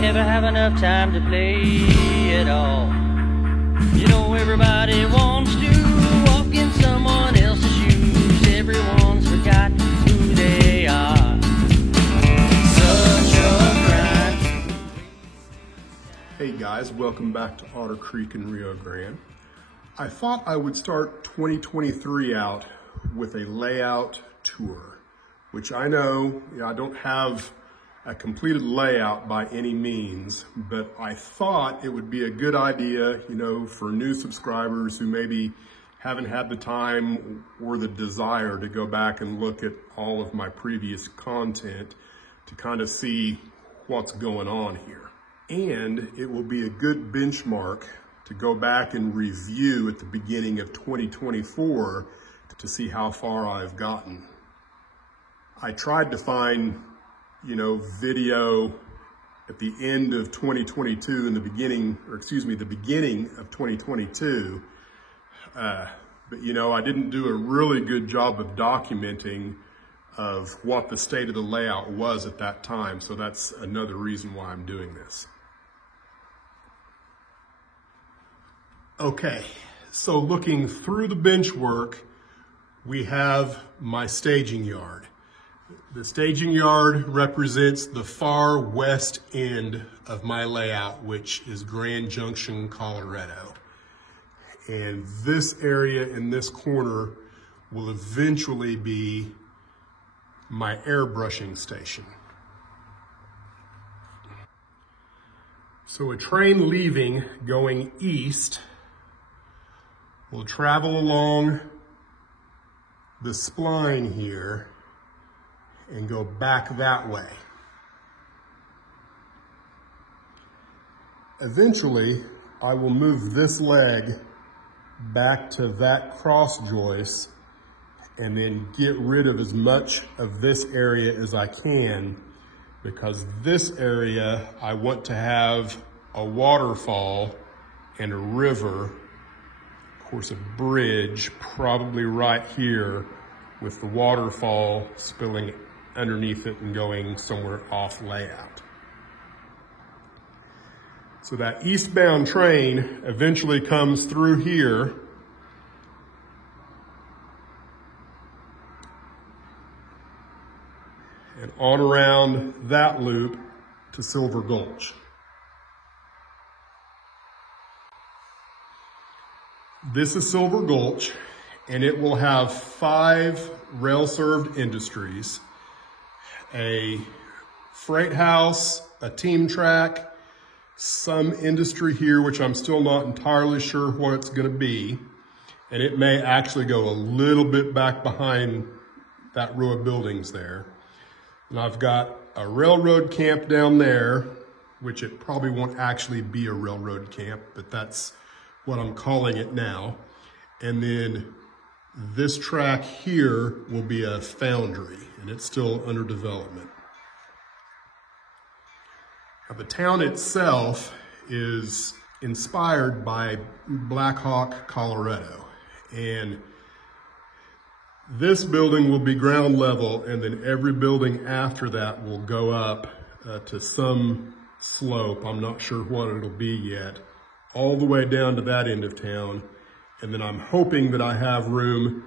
never have enough time to play it all. You know everybody wants to walk in someone else's shoes. Everyone's forgotten who they are. Such a grind. Hey guys, welcome back to Otter Creek in Rio Grande. I thought I would start 2023 out with a layout tour, which I know I don't have a completed layout by any means, but I thought it would be a good idea, for new subscribers who maybe haven't had the time or the desire to go back and look at all of my previous content to kind of see what's going on here. And it will be a good benchmark to go back and review at the beginning of 2024 to see how far I've gotten. I tried to find video at the end of 2022 and the beginning of 2022. But I didn't do a really good job of documenting of what the state of the layout was at that time. So that's another reason why I'm doing this. Okay, so looking through the bench work, we have my staging yard. The staging yard represents the far west end of my layout, which is Grand Junction, Colorado. And this area in this corner will eventually be my airbrushing station. So a train leaving going east will travel along the spline here and go back that way. Eventually, I will move this leg back to that cross joist and then get rid of as much of this area as I can, because this area I want to have a waterfall and a river, of course a bridge probably right here with the waterfall spilling underneath it and going somewhere off layout. So that eastbound train eventually comes through here and on around that loop to Silver Gulch. This is Silver Gulch, and it will have 5 rail-served industries, a freight house, a team track, some industry here, which I'm still not entirely sure what it's going to be. And it may actually go a little bit back behind that row of buildings there. And I've got a railroad camp down there, which it probably won't actually be a railroad camp, but that's what I'm calling it now. And then this track here will be a foundry, and it's still under development. Now, the town itself is inspired by Black Hawk, Colorado. And this building will be ground level, and then every building after that will go up to some slope. I'm not sure what it'll be yet, all the way down to that end of town. And then I'm hoping that I have room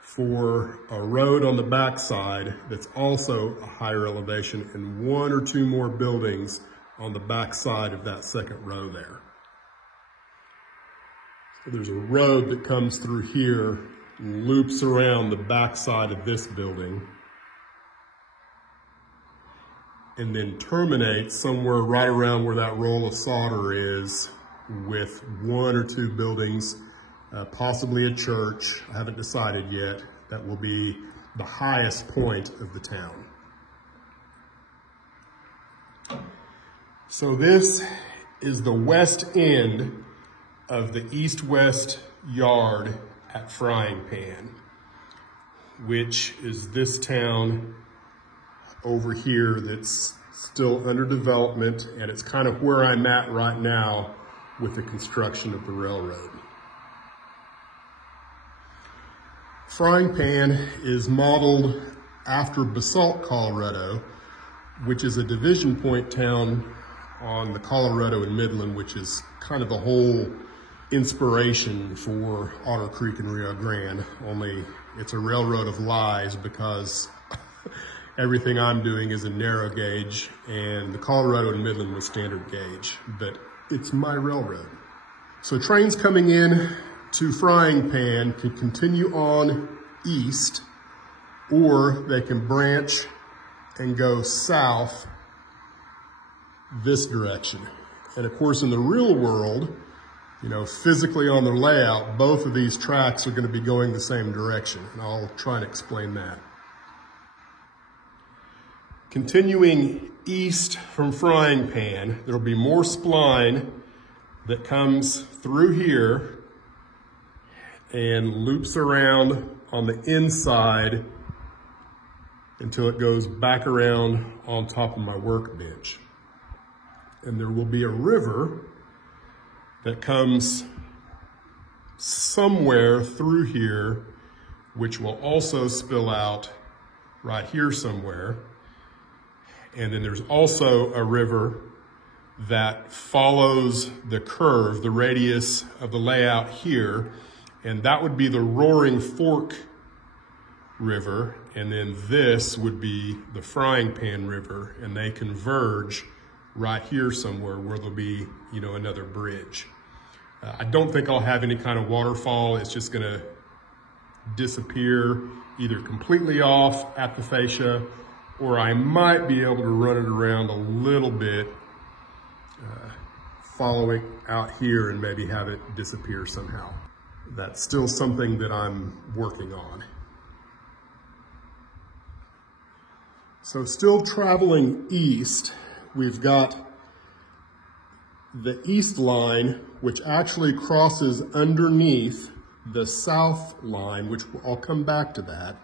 for a road on the backside that's also a higher elevation, and 1 or 2 more buildings on the backside of that second row there. So there's a road that comes through here and loops around the backside of this building and then terminates somewhere right around where that roll of solder is, with 1 or 2 buildings, possibly a church, I haven't decided yet, that will be the highest point of the town. So this is the west end of the east-west yard at Frying Pan, which is this town over here that's still under development, and it's kind of where I'm at right now with the construction of the railroad. Frying Pan is modeled after Basalt, Colorado, which is a division point town on the Colorado and Midland, which is kind of the whole inspiration for Otter Creek and Rio Grande, only it's a railroad of lies because everything I'm doing is a narrow gauge and the Colorado and Midland was standard gauge, but it's my railroad. So trains coming in to Frying Pan can continue on east, or they can branch and go south this direction. And of course, in the real world, physically on the layout, both of these tracks are going to be going the same direction, and I'll try and explain that. Continuing east from Frying Pan, there'll be more spline that comes through here and loops around on the inside until it goes back around on top of my workbench. And there will be a river that comes somewhere through here, which will also spill out right here somewhere. And then there's also a river that follows the curve, the radius of the layout here, and that would be the Roaring Fork River, and then this would be the Frying Pan River, and they converge right here somewhere where there'll be, another bridge. I don't think I'll have any kind of waterfall. It's just gonna disappear either completely off at the fascia, or I might be able to run it around a little bit, following out here and maybe have it disappear somehow. That's still something that I'm working on. So still traveling east, we've got the east line, which actually crosses underneath the south line, which I'll come back to that.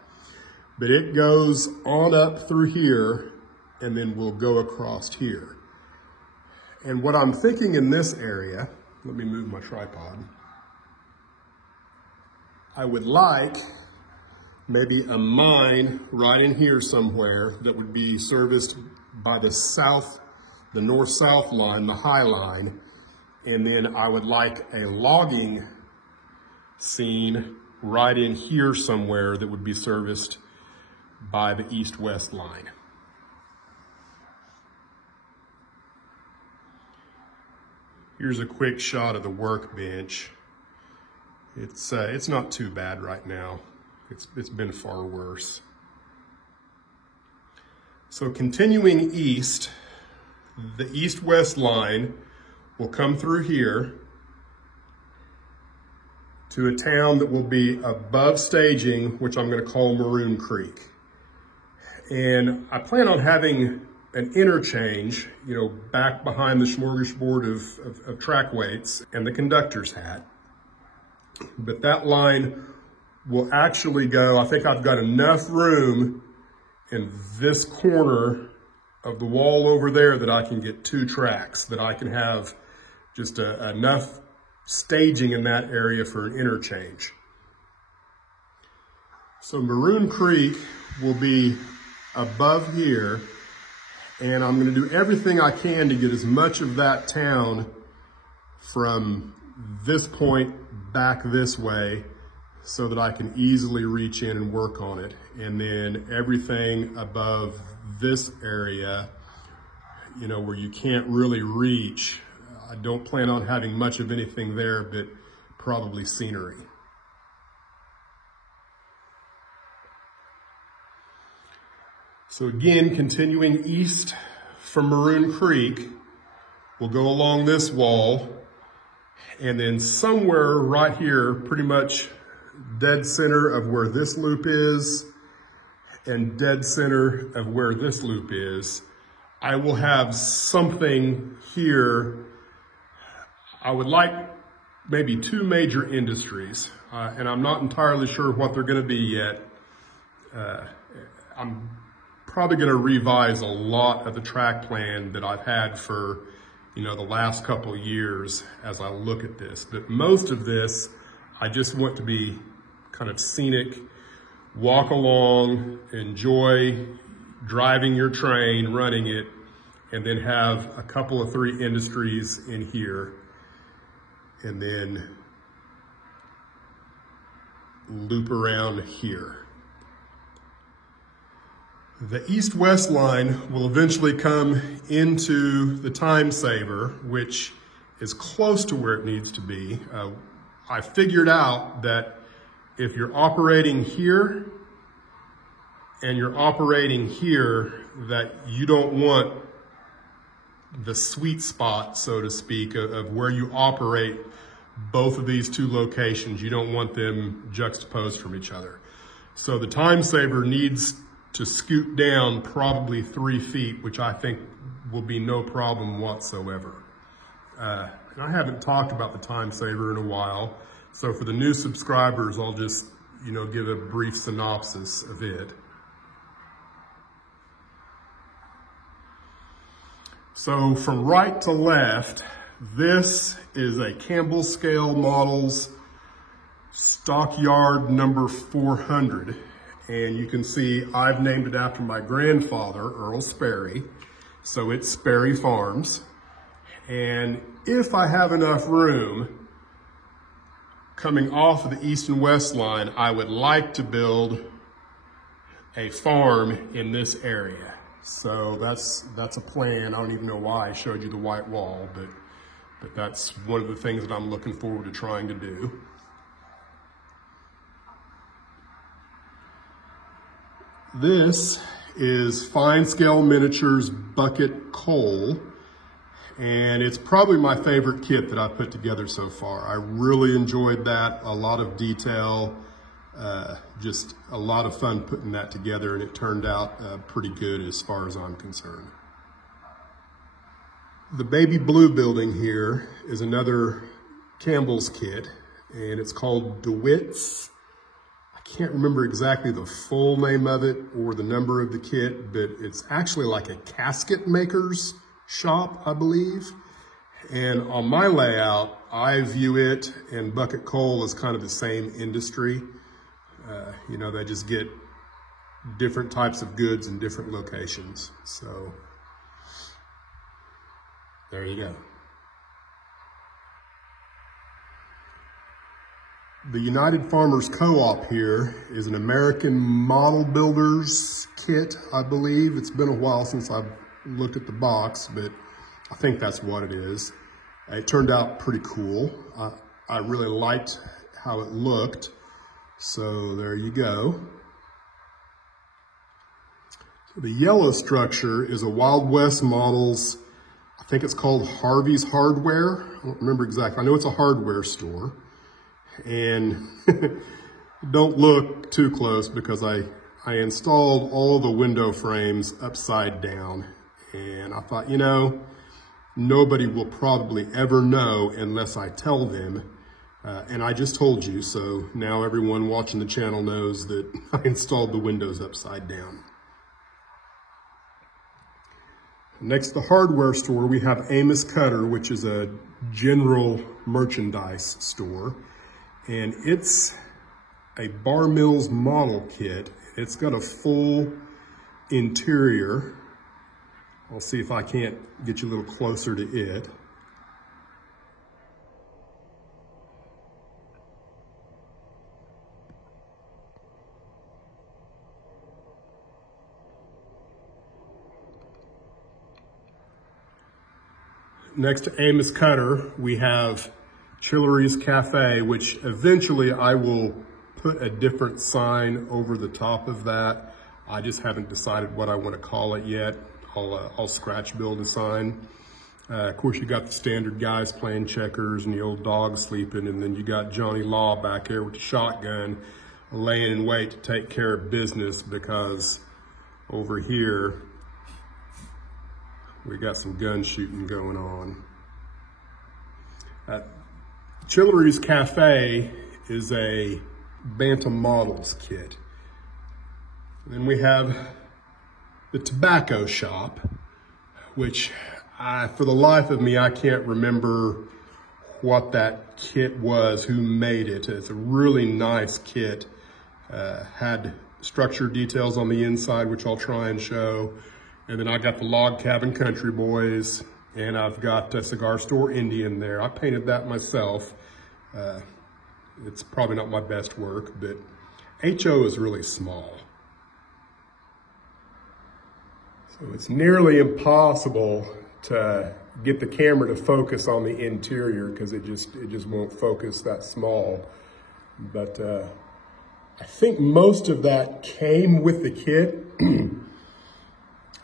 But it goes on up through here and then we'll go across here. And what I'm thinking in this area, let me move my tripod. I would like maybe a mine right in here somewhere that would be serviced by the north-south line, the high line. And then I would like a logging scene right in here somewhere that would be serviced by the east-west line. Here's a quick shot of the workbench. It's not too bad right now. It's been far worse. So continuing east, the east-west line will come through here to a town that will be above staging, which I'm going to call Maroon Creek. And I plan on having an interchange, back behind the smorgasbord of track weights and the conductor's hat. But that line will actually go, I think I've got enough room in this corner of the wall over there that I can get 2 tracks, that I can have just enough staging in that area for an interchange. So Maroon Creek will be above here, and I'm going to do everything I can to get as much of that town from this point back this way so that I can easily reach in and work on it. And then everything above this area, where you can't really reach, I don't plan on having much of anything there, but probably scenery. So again, continuing east from Maroon Creek, we'll go along this wall, and then somewhere right here, pretty much dead center of where this loop is and dead center of where this loop is, I will have something here. I would like maybe 2 major industries, and I'm not entirely sure what they're going to be yet. I'm probably going to revise a lot of the track plan that I've had for, the last couple of years as I look at this. But most of this, I just want to be kind of scenic, walk along, enjoy driving your train, running it, and then have a couple of 3 industries in here, and then loop around here. The east-west line will eventually come into the time saver, which is close to where it needs to be. I figured out that if you're operating here and you're operating here, that you don't want the sweet spot, so to speak, of where you operate both of these 2 locations. You don't want them juxtaposed from each other. So the time saver needs to scoot down probably 3 feet, which I think will be no problem whatsoever. And I haven't talked about the time saver in a while, so for the new subscribers, I'll just, give a brief synopsis of it. So from right to left, this is a Campbell Scale Models Stockyard number 400. And you can see I've named it after my grandfather, Earl Sperry. So it's Sperry Farms. And if I have enough room coming off of the east and west line, I would like to build a farm in this area. So that's a plan. I don't even know why I showed you the white wall, but that's one of the things that I'm looking forward to trying to do. This is Fine Scale Miniatures Bucket Coal, and it's probably my favorite kit that I've put together so far. I really enjoyed that, a lot of detail, just a lot of fun putting that together, and it turned out pretty good as far as I'm concerned. The baby blue building here is another Campbell's kit, and it's called DeWitt's. I can't remember exactly the full name of it or the number of the kit, but it's actually like a casket maker's shop, I believe. And on my layout, I view it and Bucket Coal as kind of the same industry. They just get different types of goods in different locations. So there you go. The United Farmers Co-op here is an American Model Builders kit, I believe. It's been a while since I've looked at the box, but I think that's what it is. It turned out pretty cool. I really liked how it looked. So there you go. The yellow structure is a Wild West Models, I think it's called Harvey's Hardware. I don't remember exactly. I know it's a hardware store. And don't look too close because I installed all the window frames upside down. And I thought, nobody will probably ever know unless I tell them. And I just told you, so now everyone watching the channel knows that I installed the windows upside down. Next to the hardware store, we have Amos Cutter, which is a general merchandise store. And it's a Bar Mills model kit. It's got a full interior. I'll see if I can't get you a little closer to it. Next to Amos Cutter, we have Chillery's Cafe, which eventually I will put a different sign over the top of that. I just haven't decided what I want to call it yet. I'll scratch build a sign. Of course, you got the standard guys playing checkers and the old dog sleeping, and then you got Johnny Law back there with the shotgun laying in wait to take care of business, because over here we got some gun shooting going on. Chillery's Cafe is a Bantam Models kit. And then we have the Tobacco Shop, which for the life of me, I can't remember what that kit was, who made it. It's a really nice kit. Had structure details on the inside, which I'll try and show. And then I got the Log Cabin Country Boys, and I've got Cigar Store Indian there. I painted that myself. It's probably not my best work, but HO is really small. So it's nearly impossible to get the camera to focus on the interior because it just won't focus that small. But I think most of that came with the kit.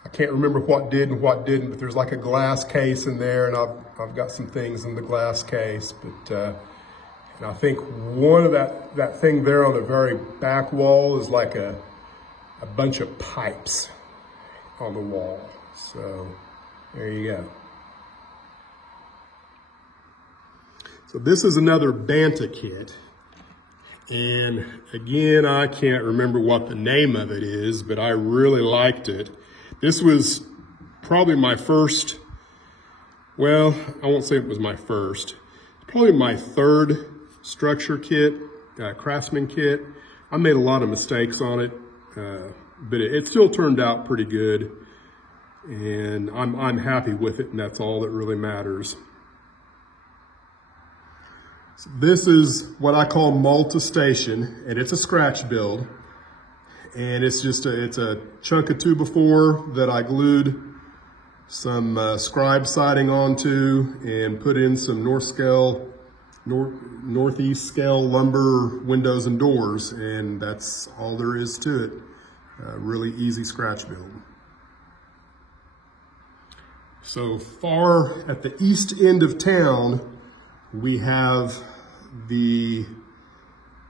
I can't remember what did and what didn't, but there's like a glass case in there, and I've got some things in the glass case. But and I think one of that thing there on the very back wall is like a bunch of pipes on the wall. So there you go. So this is another Banta kit. And again, I can't remember what the name of it is, but I really liked it. This was probably my first, well, I won't say it was my first, probably my third structure kit, Craftsman kit. I made a lot of mistakes on it, but it still turned out pretty good. And I'm happy with it, and that's all that really matters. So this is what I call Malta Station, and it's a scratch build. And it's just it's a chunk of 2x4 that I glued some scribe siding onto and put in some northeast scale lumber windows and doors, and that's all there is to it. Really easy scratch build. So far at the east end of town, we have the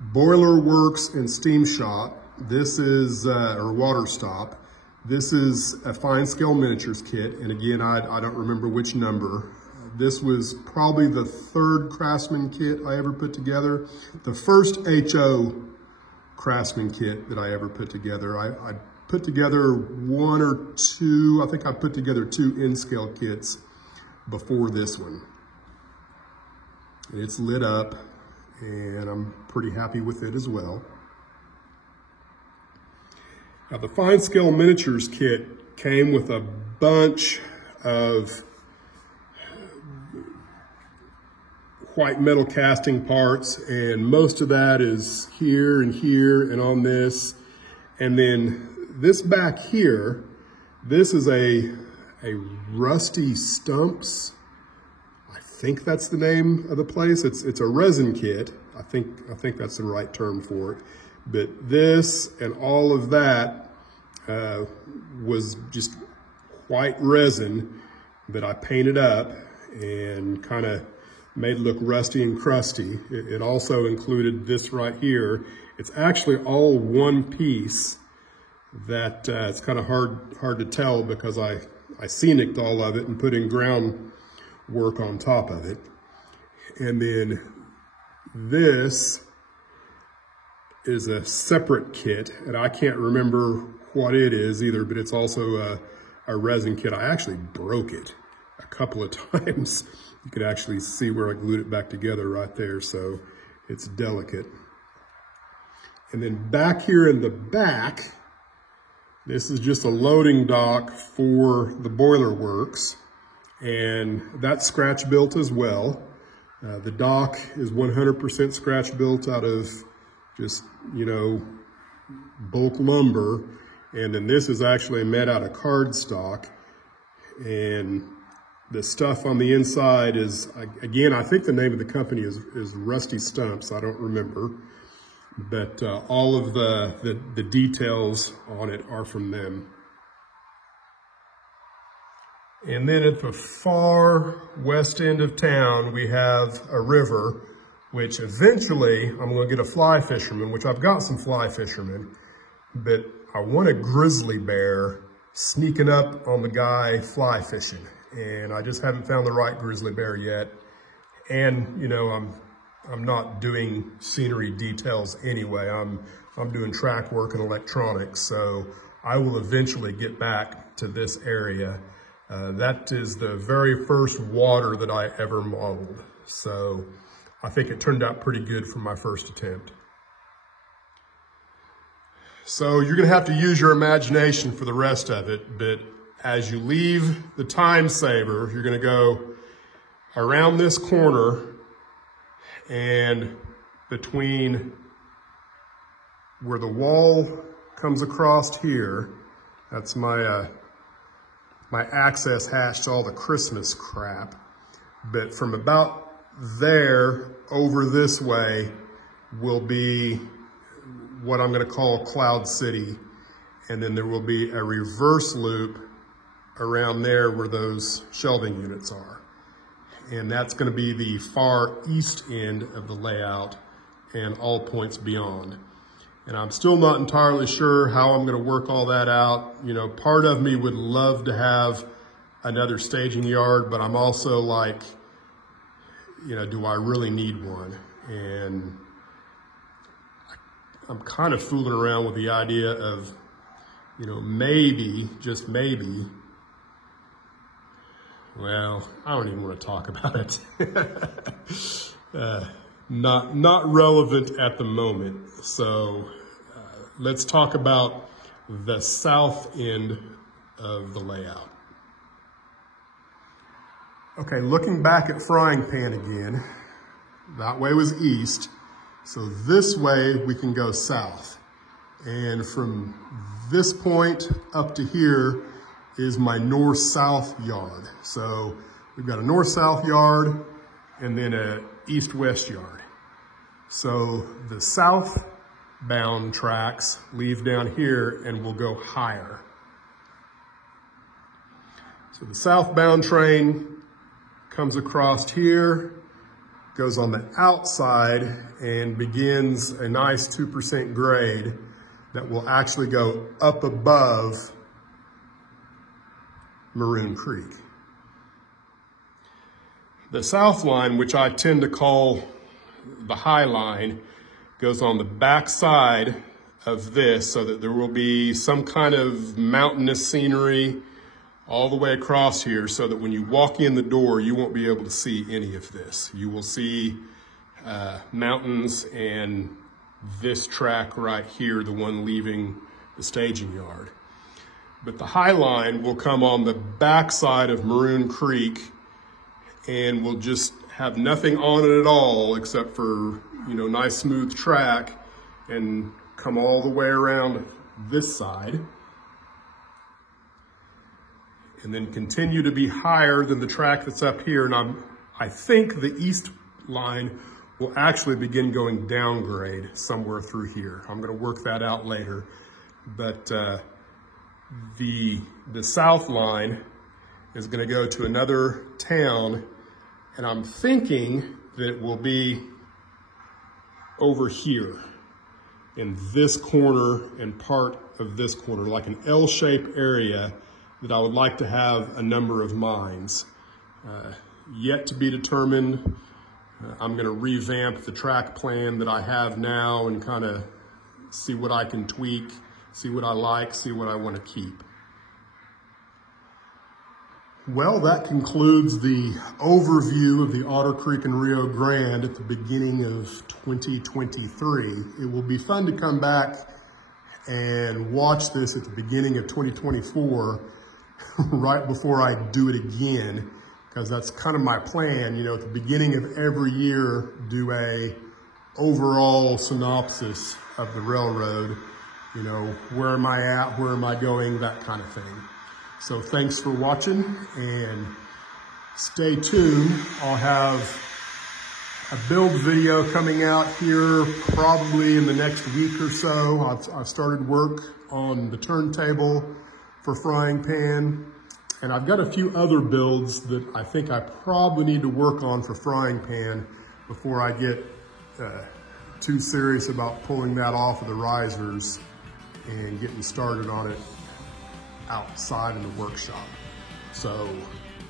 Boiler Works and Steam Shop. This is, or Water Stop. This is a fine scale miniatures kit. And again, I don't remember which number. This was probably the third Craftsman kit I ever put together. The first HO Craftsman kit that I ever put together. I put together one or two, I think I put together 2 in-scale kits before this one. It's lit up, and I'm pretty happy with it as well. Now the fine scale miniatures kit came with a bunch of white metal casting parts, and most of that is here and on this. And then this back here, this is a Rusty Stumps. I think that's the name of the place. It's a resin kit. I think that's the right term for it. But this and all of that was just white resin that I painted up and kind of made look rusty and crusty. It also included this right here. It's actually all one piece that it's kind of hard to tell because I scenicked all of it and put in groundwork on top of it. And then this is a separate kit, and I can't remember what it is either, but it's also a resin kit. I actually broke it a couple of times. You could actually see where I glued it back together right there, so it's delicate. And then back here in the back, this is just a loading dock for the Boiler Works, and that's scratch built as well. The dock is 100% scratch built out of just, you know, bulk lumber. And then this is actually made out of cardstock. And the stuff on the inside is, again, I think the name of the company is Rusty Stumps. I don't remember. But all of the details on it are from them. And then at the far west end of town, we have a river, which eventually I'm going to get a fly fisherman, which I've got some fly fishermen, but I want a grizzly bear sneaking up on the guy fly fishing. And I just haven't found the right grizzly bear yet. And, you know, I'm not doing scenery details anyway. I'm doing track work and electronics, so I will eventually get back to this area. That is the very first water that I ever modeled. So I think it turned out pretty good for my first attempt. So you're gonna have to use your imagination for the rest of it, but as you leave the time saver, you're gonna go around this corner and between where the wall comes across here, that's my my access hatch to all the Christmas crap. But from about there over this way will be what I'm gonna call Cloud City. And then there will be a reverse loop around there where those shelving units are. And that's gonna be the far east end of the layout and all points beyond. And I'm still not entirely sure how I'm gonna work all that out. You know, part of me would love to have another staging yard, but I'm also like, you know, do I really need one? And I'm kind of fooling around with the idea of, you know, maybe, just maybe, well, I don't even want to talk about it. Not relevant at the moment. So let's talk about the south end of the layout. Okay, looking back at Frying Pan again, that way was east. So this way we can go south. And from this point up to here is my north-south yard. So we've got a north-south yard and then a east-west yard. So the southbound tracks leave down here and will go higher. So the southbound train comes across here, goes on the outside and begins a nice 2% grade that will actually go up above Maroon Creek. The south line, which I tend to call the high line, goes on the back side of this so that there will be some kind of mountainous scenery all the way across here so that when you walk in the door, you won't be able to see any of this. You will see mountains and this track right here, the one leaving the staging yard. But the high line will come on the back side of Maroon Creek and will just have nothing on it at all except for, you know, nice smooth track and come all the way around this side. And then continue to be higher than the track that's up here. And I think the east line will actually begin going downgrade somewhere through here. I'm gonna work that out later. But the south line is gonna go to another town, and I'm thinking that it will be over here in this corner and part of this corner, like an L-shaped area that I would like to have a number of mines. Yet to be determined. I'm gonna revamp the track plan that I have now and kind of see what I can tweak, see what I like, see what I want to keep. Well, that concludes the overview of the Otter Creek and Rio Grande at the beginning of 2023. It will be fun to come back and watch this at the beginning of 2024, right before I do it again, because that's kind of my plan. You know, at the beginning of every year, do a overall synopsis of the railroad. You know, where am I at, where am I going, that kind of thing. So thanks for watching and stay tuned. I'll have a build video coming out here probably in the next week or so. I've started work on the turntable for Frying Pan, and I've got a few other builds that I think I probably need to work on for Frying Pan before I get too serious about pulling that off of the risers and getting started on it outside in the workshop. So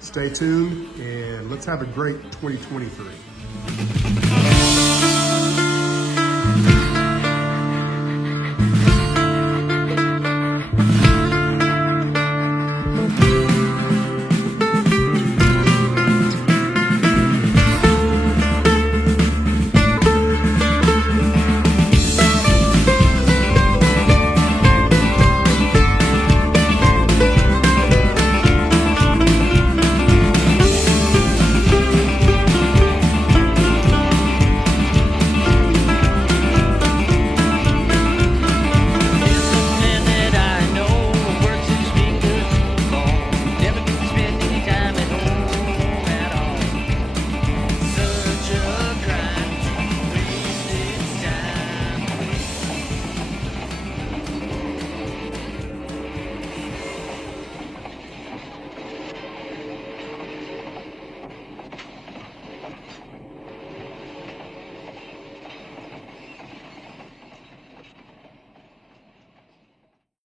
stay tuned and let's have a great 2023.